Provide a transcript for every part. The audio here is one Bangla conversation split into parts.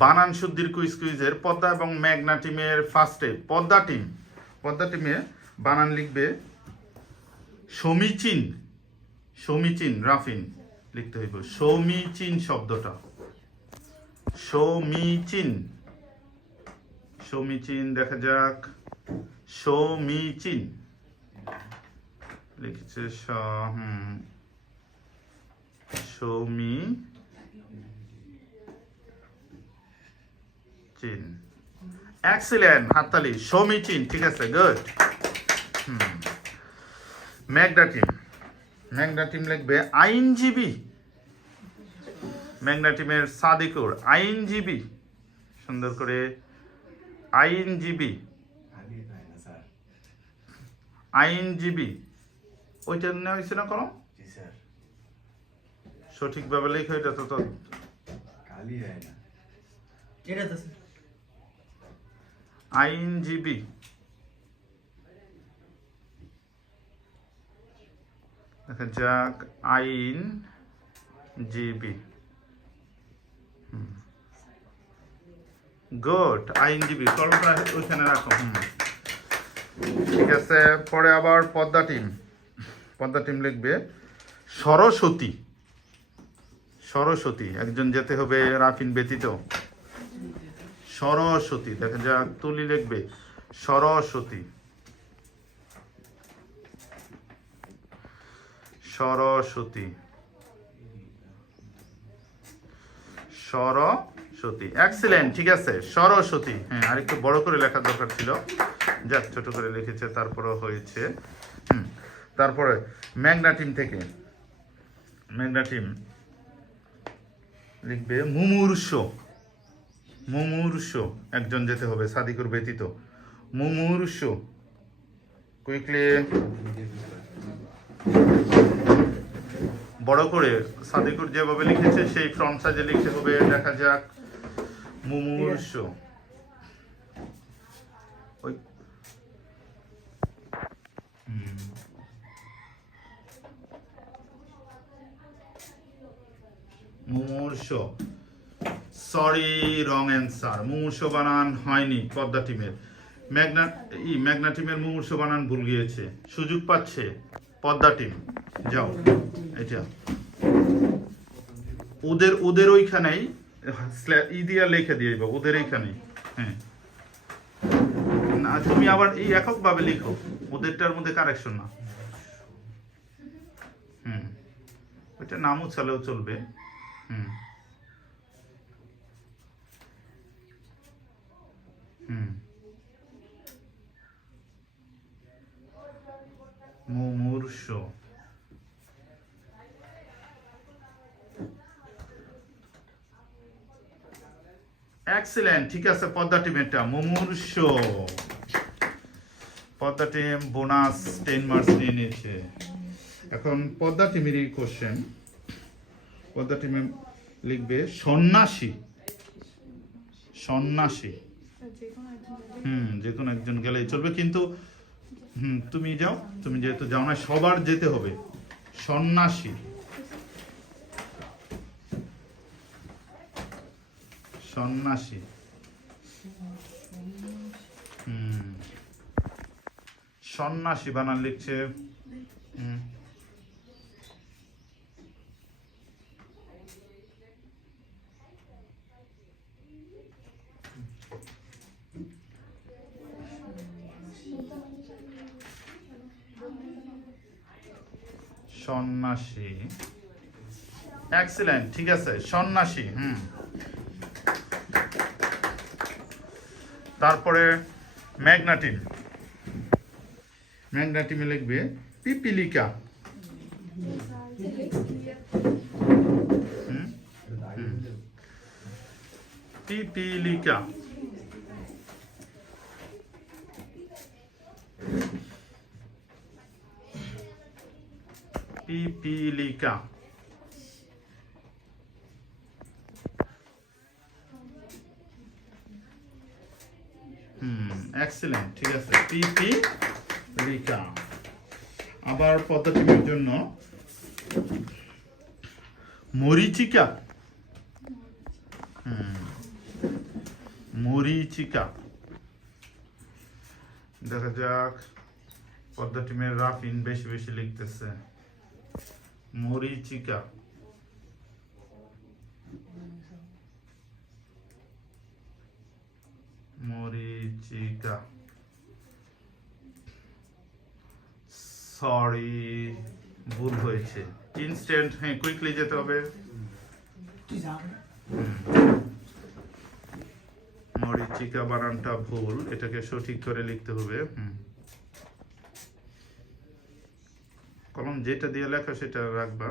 বানান শুদ্ধির কুইজের পদ্মা এবং মেঘনা টিমের ফার্স্টে পদ্মা টিমে বানান লিখবে সমীচীন। সমীচীন রাফিন লিখতে হইব, সমীচীন শব্দটা, সমীচীন। সমীচীন দেখা যাক, সমীচীন লিখেছে সমীচীন। এক্সিলেন্ট, হাততালি। সমীচীন, ঠিক আছে, গুড। মেঘনা টিম লিখবে আইনজীবী। মেঘনা টিমের সাদিকুর আইনজীবী, সুন্দর করে আইনজীবী। আইনজীবী ওইটা নেওয়া হয়েছে না কলম? সঠিকভাবে লেখো, এটা তো আইনজীবী। দেখা যাক, আইনজীবী, গুড। আইনজীবী কলমটা ওইখানে রাখো। ঠিক আছে, পরে আবার পদ্মা টিম লিখবে সরস্বতী। সরস্বতী, একজন যেতে হবে রাফিন ব্যতীত। সরস্বতী, দেখা যাক, তুলি লিখবে সরস্বতী। সরস্বতী, সরস্বতী, এক্সিলেন্ট, ঠিক আছে, সরস্বতী। হ্যাঁ, আরেকটু বড় করে লেখার দরকার ছিল, যাক ছোট করে লিখেছে, তারপরও হয়েছে। তারপরে মেঘনা টিম লিখবে মুমূর্ষ। একজন যেতে হবে সাদিকুর ব্যতীত। মুমূর্ষ, কুইকলি বড় করে সাদিকুর যেভাবে লিখেছে সেই ফ্রন্ট সাইজে লিখতে হবে। দেখা যাক, মুমূর্ষ। মুমূর্ষ, সরি, রং অ্যান্সার। মুমূর্ষ বানান হয়নি পদ্মা টিমের। মেঘনা টিমের মুমূর্ষ বানান ভুল গিয়েছে, সুযোগ পাচ্ছে পদ্মা টিম। যাও, এটা ওদের ওইখানেই দিয়া লিখে দিয়ে ওদের এইখানেই। হ্যাঁ, না তুমি আবার এই এককভাবে লিখো, ওদেরটার মধ্যে কারেকশন না। ওইটা নাম উচ্চালেও চলবে। মুমূর্ষ, এক্সিলেন্ট, ঠিক আছে, পদ্মা টিমেরটা মুমূর্ষ। পদ্মা টিম বোনাস 10 মার্কস নিয়ে নিয়েছে। এখন পদ্মা টিমের এই কোশ্চেন, পদ্মা টিমে লিখবে সন্ন্যাসী। যে কোনো একজন গেলেই চলবে, কিন্তু তুমি যাও, তুমি যেহেতু যাও না, সবার যেতে হবে। সন্ন্যাসী, সন্ন্যাসী। সন্ন্যাসী বানান লিখছে সন্ন্যাসী, এক্সিলেন্ট, ঠিক আছে, সন্ন্যাসী। তারপরে মেঘনা টিমে লিখবে পিপিলিকা। পিপিলিকা, পিপিলিকা। এক্সিলেন্ট, ঠিক আছে, পিপিলিকা। আবার পদ্ধতির জন্য মরিচিকা। মরিচিকা। দেখা যাক, পদ্মা টিমের রাফিন বেশি বেশি লিখতেছে মরিচিকা। মরিচিকা, সরি ভুল হয়েছে। ইনস্ট্যান্ট, হ্যাঁ কুইকলি যেতে হবে। মরিচিকা বানানটা ভুল, এটাকে সঠিক করে লিখতে হবে। কলম যেটা দিয়ে লেখা সেটা রাখবা।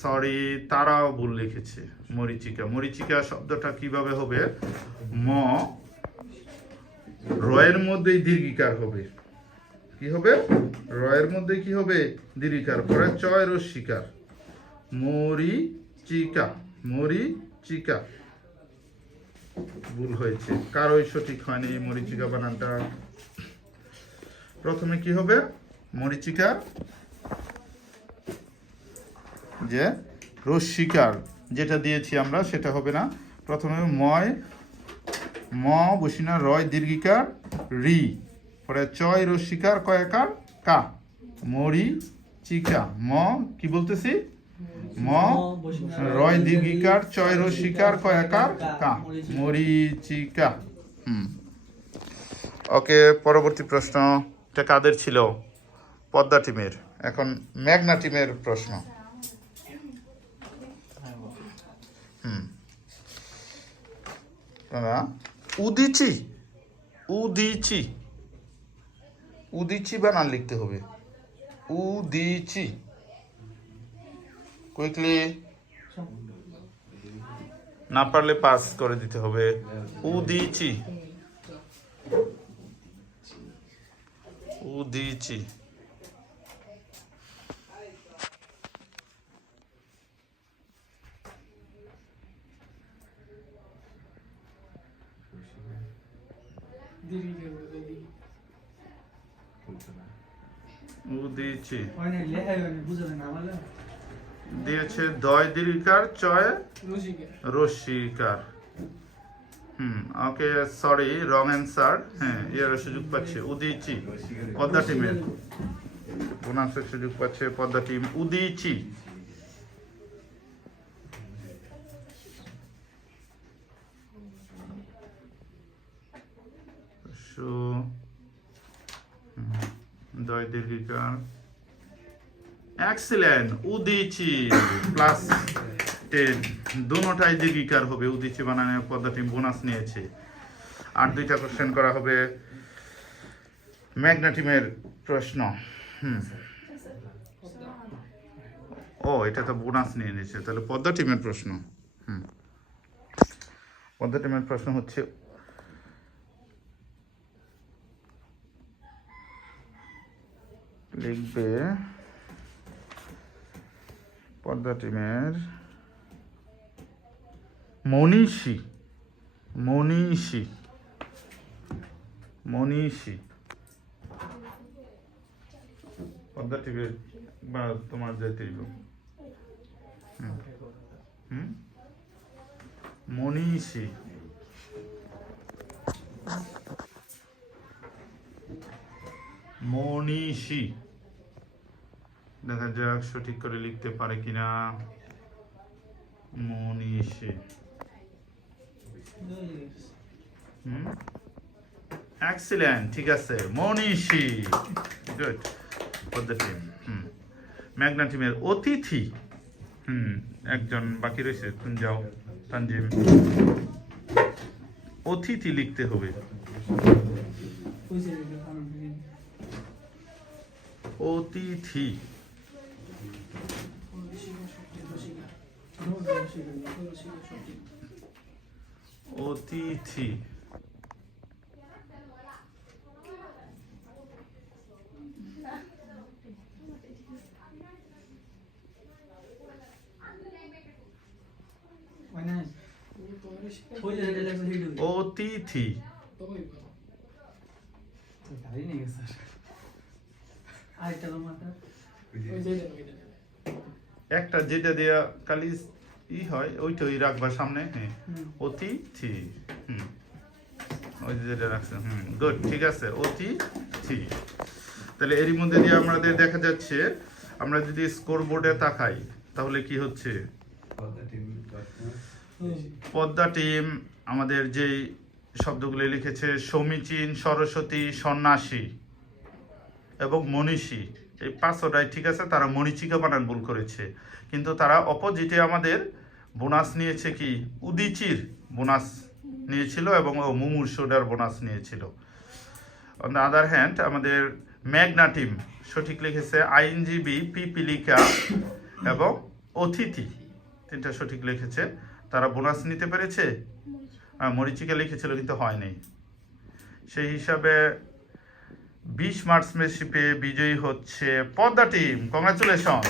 সরি, তারাও ভুল লিখেছে মরিচিকা। মরিচিকা শব্দটা কিভাবে হবে? ম রয়ের মধ্যেই দীর্ঘিকার হবে। কি হবে? রয়ের মধ্যে কি হবে? দীর্ঘিকার, পরে চয় রস্বীকার। মরিচিকা, মরিচিকা। ভুল হয়েছে, কারোই সঠিক হয়নি মরিচিকা বানানটা। প্রথমে কি হবে? মরিচিকা যে রস্বীকার যেটা দিয়েছি আমরা সেটা হবে না। প্রথমে ময়, ম বসিনা রয় দীর্ঘিকার রি, পরে চয় রস্বীকার কয়াকার কা, মরি চিকা। ম কি বলতেছি? ম রয় দীর্ঘিকার চয় রস্বীকার কয়াকার কা, মরিচিকা। ওকে, পরবর্তী প্রশ্ন। এটা কাদের ছিল? পদ্মা টিমের। এখন মেঘনা টিমের প্রশ্ন। উদিচি, উদিচি, উদিচি বানান লিখতে হবে। উদিচি, কুইকলি, না পারলে পাস করে দিতে হবে। উদিচি, উদিচি। উদিচি দিয়েছে দয় দীর্ঘিকার চয় রস্বীকার। ওকে, সরি, রং অ্যান্সার। হ্যাঁ, এর সুযোগ পাচ্ছে উদিচি। পদ্মা টিমের বোনাসের সুযোগ পাচ্ছে পদ্মা টিম। উদিচি। দয় দীর্ঘিকার। এক্সিলেন্ট, উদিচি প্লাস 10, দুটোটাই দীর্ঘিকার হবে। উদিচি বানানে পদ্মা টিম বোনাস নিয়েছে। আর দুইটা কোশ্চেন করা হবে মেঘনা টিমের প্রশ্ন। ও, এটা তো বোনাস নিয়ে নিয়েছে, তাহলে পদ্মা টিমের প্রশ্ন। পদ্মা টিমের প্রশ্ন হচ্ছে, লিখবে পদ্মা টিমের মনীষী, মনীষী, মনীষী। পদ্মা টিমের বা তোমার যেতেই মনীষী। মনীষী, দেখা যাক সঠিক করে লিখতে পারে কিনা। মনীষী। এক্সিলেন্ট, ঠিক আছে, মনীষী। Good, Padma team. মেঘনা টিমের অতিথি। একজন বাকি রয়েছে, তুমি যাও তানজিম। অতিথি লিখতে হবে। অতিথি, অতিথি। অতিথি, একটা যেটা দেয়া কালি ই হয় ওইটাই রাখবা সামনে, হ্যাঁ অতিথি, ওই যেটা রাখছেন, গুড, ঠিক আছে, অতিথি। তাহলে এরই মধ্যে দিয়ে আমাদের দেখা যাচ্ছে, আমরা যদি স্কোর বোর্ডে তাকাই তাহলে কি হচ্ছে, পদ্মা টিম আমাদের যেই শব্দগুলি লিখেছে সমীচীন, সরস্বতী, সন্ন্যাসী এবং মনীষী, এই পাঁচটাই ঠিক আছে, তারা মরীচিকা বানান ভুল করেছে, কিন্তু তারা অপোজিটে আমাদের বোনাস নিয়েছে কি উদীচীর বোনাস নিয়েছিল এবং মুমূর্ষুডার বোনাস নিয়েছিল। অন দ্য আদার হ্যান্ড আমাদের মেঘনা টিম সঠিক লিখেছে আইনজীবী, পিপিলিকা এবং অতিথি, তিনটা সঠিক লিখেছে, তারা বোনাস নিতে পেরেছে। মরীচিকা লিখেছিল কিন্তু হয়নি। সেই হিসাবে 20 মার্কস মেশিপে বিজয়ী হচ্ছে পদ্মা টিম, কংগ্রাচুলেশন।